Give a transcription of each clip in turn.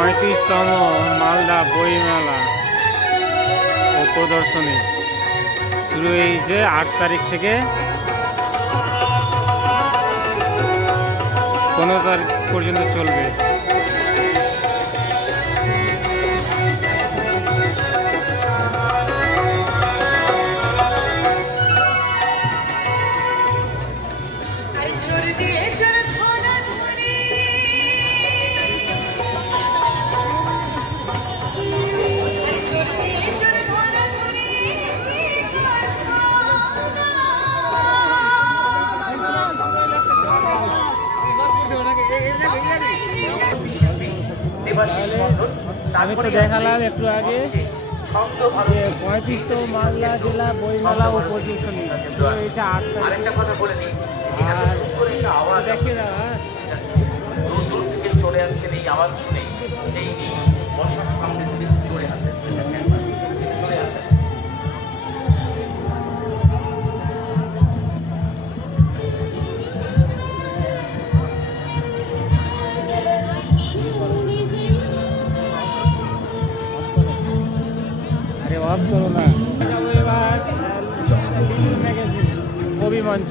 35তম মালদা বইমেলা ও প্রদর্শনী শুরু হয়েছে 8 তারিখ থেকে 15 তারিখ পর্যন্ত চলবে। আমি তো দেখালাম একটু আগে 35তম মালদা জেলা বইমেলা ও প্রদর্শনী এটা 8 তারিখ। আর দেখিয়ে দাও দূর থেকে চলে আসছেন এই আওয়াজ শুনে সেই বর্ষার সামনে থেকে চলে আসেন চলে আসেন। অফ করো না। এবার কবি মঞ্চ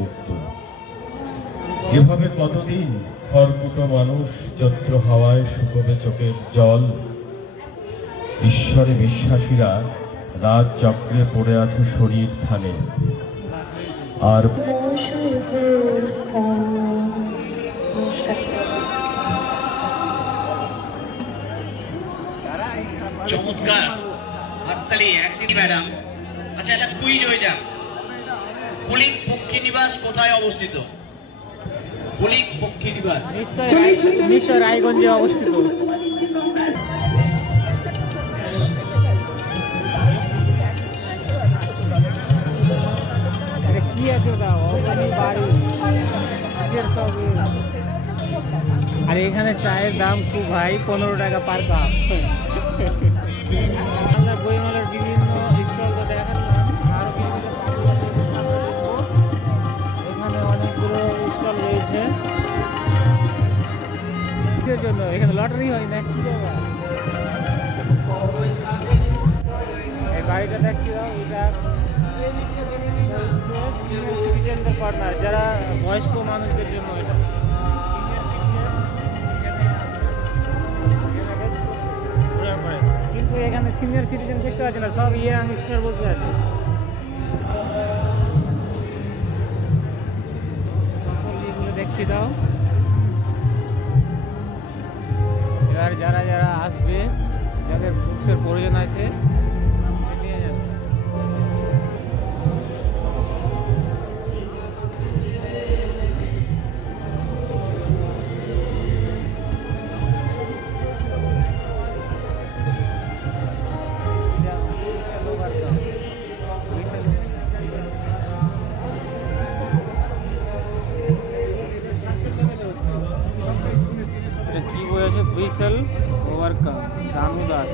মুক্ত। এভাবে কতদিন খড়কুটো মানুষ যত্র হাওয়ায় শুকোবে চোখের জল। ঈশ্বরে বিশ্বাসীরা রাত চক্রে পড়ে আছে শরীর থানে। আর চমৎকার হাততালি একদিন ম্যাডাম। আচ্ছা একটা কুইজ হয়ে যাক, পুলিক পক্ষী নিবাস কোথায় অবস্থিত? পুলিক পক্ষী নিবাস নিশ্চয় রায়গঞ্জে অবস্থিত। আর এখানে চায়ের দাম খুব ভাই, 15 টাকা পার কাপ। আমরা বইমেলার বিভিন্ন স্টল তো দেখালাম, আরো এখানে অনেকগুলো স্টল রয়েছে। জন্য এখানে লটারি হয় না, কি বাবা এই গাড়িটা দেখছি এটা সিটিজেনদের কর্নার, যারা বয়স্ক মানুষদের জন্য। এটা সিনিয়র সিটিজেন কিন্তু এখানে সিনিয়র সিটিজেন দেখতে পাচ্ছি না, সব ইয়াংস্টার বসে আছে। এগুলো দেখিয়ে দাও। এবার যারা যারা আসবে, যাদের বুকসের প্রয়োজন আছে সে নিয়ে যাবে। এটা কি বই আছে? Whistle overcome, Danu Das.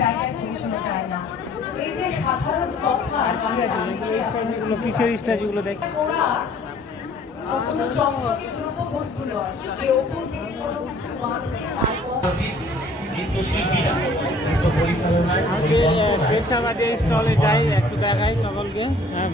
জায়গায় পৌঁছানো যায় না। এই যে সাধারণ কথা কিসের স্ট্যাচুগুলো দেখ ওরা কোনো চমচকে দ্রব্য বস্তু নয় যে ওপর থেকে কোনো কিছু বাঁধবে তারপর নৃত্যশিল্পীরা নৃত্য পরিচালনায় শেরশাবাদের স্টলে যাই, একটু দেখাই সকলকে। হ্যাঁ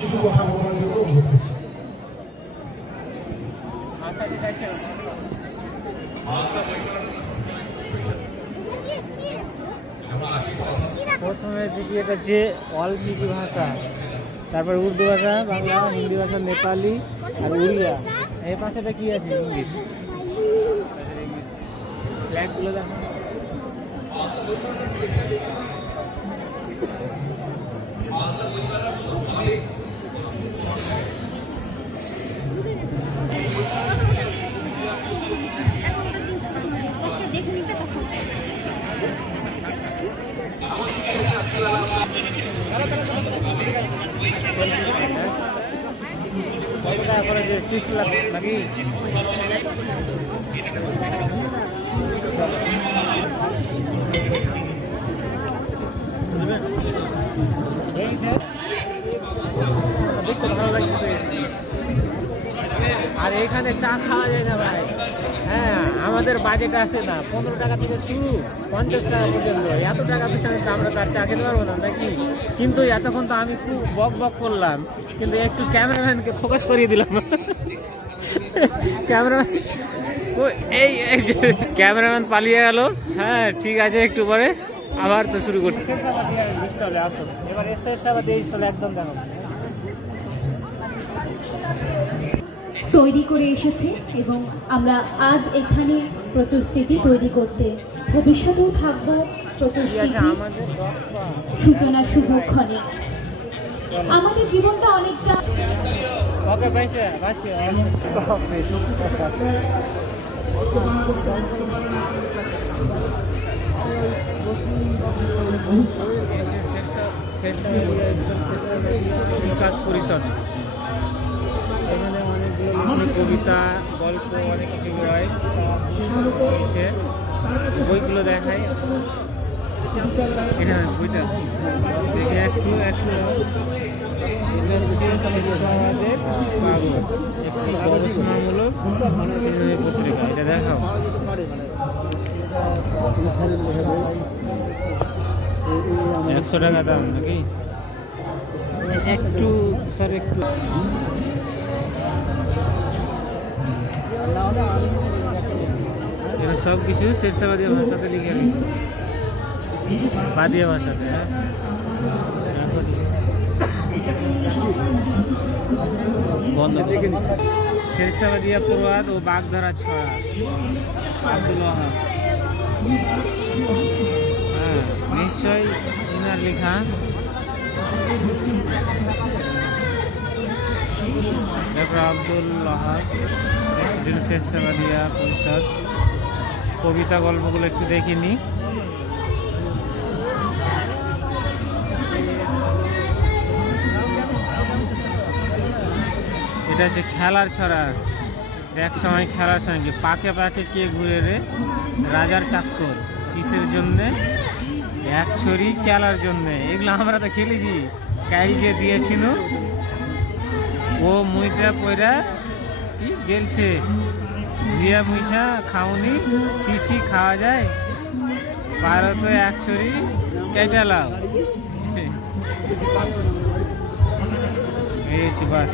কিছু কথা বলার জন্য অনুরোধ করছি। প্রথমে এটা যে অল জিকি ভাষা, তারপর উর্দু ভাষা, বাংলা, হিন্দি ভাষা, নেপালি আর উড়িয়া। এই পাশেটা কি আছে? ইংলিশ। ফ্ল্যাগগুলো দেখো। করে যে 6 লাখ নাকি দেখতে ভালো লাগছে। আর এখানে চা খাওয়া যায় না ভাই। হ্যাঁ, আমাদের বাজেট আসে না, 15 টাকা থেকে শুরু 50 টাকা পর্যন্ত। এত টাকা থেকে আমরা তার চা খেতে পারবো না নাকি? কিন্তু এতক্ষণ তো আমি খুব বক করলাম, কিন্তু একটু ক্যামেরাম্যানকে ফোকাস করিয়ে দিলাম। ক্যামেরাম্যান পালিয়ে গেল। হ্যাঁ ঠিক আছে, একটু পরে আবার তো শুরু করছি। স্টলে আসো এবার, শেরশাবাদী স্টলে একদম দেখো তৈরি করে এসেছে এবং আমরা আজ এখানে প্রচুর স্মৃতি তৈরি করতে, ভবিষ্যতেও থাকবো প্রচুর স্মৃতি, সূচনা শুভক্ষণে। আমাদের জীবনটা অনেকটা বিকাশ পরিষদ। এখানে অনেকগুলো কবিতা, গল্প, অনেক কিছু হয়। বইগুলো দেখাই, এটা বইটা দেখে একটু একটি গবেষণামূলক পত্রিকা। এটা দেখাও। 100 টাকা দাম নাকি? একটু স্যার একটু এটা সব কিছু শেরশাবাদী ভাষাতে লিখে রেখেছে, বাদিয়া ভাষাতে। শেরশাবাদিয়া প্রবাদ ও বাগধারা ছড়া, আব্দুল ওয়াহাব। হ্যাঁ নিশ্চয়ই ইনার লেখা। ডক্টর আব্দুল ওয়াহাব, প্রেসিডেন্ট শেরশাবাদিয়া পরিষদ। কবিতা গল্পগুলো একটু দেখিনি। এটা হচ্ছে খেলার ছড়া। এক সময় খেলার সঙ্গে পাকে পাকে কে ঘুরে রে, রাজার চাক্কর কিসের জন্যে, এক ছড়ি খেলার জন্যে। এগুলো আমরা তো খেলেছি। কাই যে দিয়েছিল ও মুইটা পয়রা কি গেলছে, ধুয়া মুইছা খাওনি, ছিছি খাওয়া যায়, পারো তো এক ছড়ি কেটে লাও। এই বাস।